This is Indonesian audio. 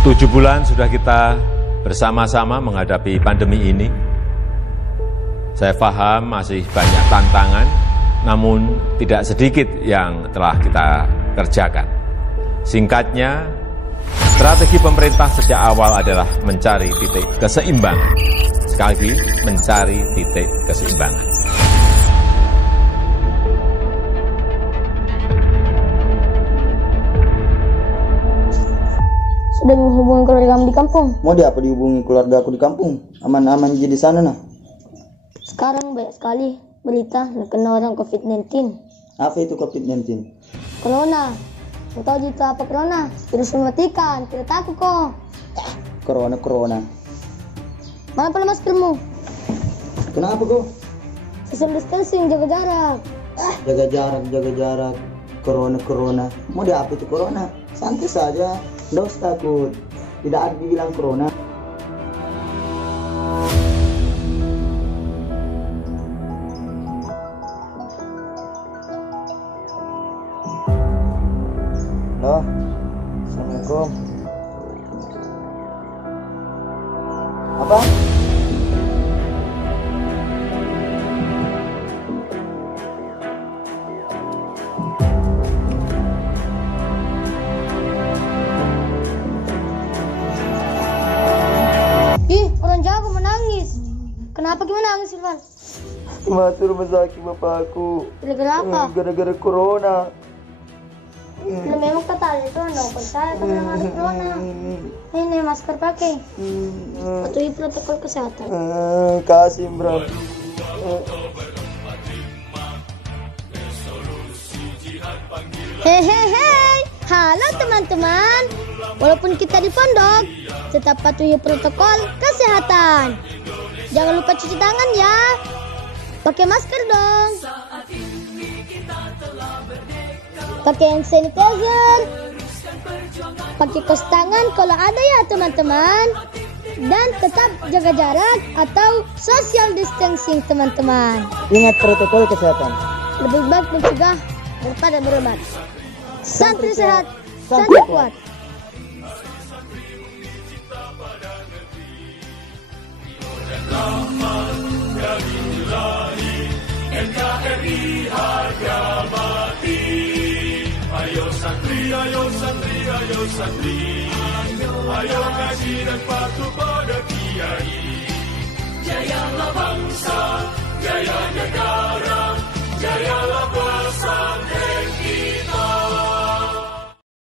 7 bulan sudah kita bersama-sama menghadapi pandemi ini. Saya paham masih banyak tantangan, namun tidak sedikit yang telah kita kerjakan. Singkatnya, strategi pemerintah sejak awal adalah mencari titik keseimbangan. Sekali lagi, mencari titik keseimbangan. Sudah menghubungi keluarga kamu di kampung? Mau di apa dihubungi keluarga aku di kampung? Aman-aman aja di sana nah. Sekarang banyak sekali berita kena orang COVID-19. Apa itu COVID-19? Corona. Mau tahu itu apa corona? Virus mematikan. Tidak takut kok. Corona. Mana pula maskermu? Kenapa kok? Social distancing, jaga jarak. Jaga jarak. Corona. Mau di apa itu corona? Santai saja. Nggak usah takut. Tidak ada dibilang corona. Halo. Assalamualaikum. Apa? Orang jago menangis. Kenapa gimana nangis, Irfan? Masuk rumah sakit bapakku. Gara-gara apa? Gara-gara corona. Memang kata itu anda percaya sama ada corona. Ini masker pakai. Patuhi protokol kesehatan. Kasih bro. Hehehe, halo teman-teman. Walaupun kita di pondok, tetap patuhi protokol kesehatan. Jangan lupa cuci tangan ya. Pakai masker dong. Pakai hand sanitizer. Pakai kaos tangan kalau ada ya teman-teman. Dan tetap jaga jarak atau social distancing teman-teman. Ingat protokol kesehatan. Lebih baik mencegah daripada berobat. Santri sehat, santri kuat. NKRI harga mati. Ayo santri, ayo santri, ayo santri. Ayo ngaji dan patuh pada kiai. Jayalah bangsa, jaya negara, jayalah pesantren.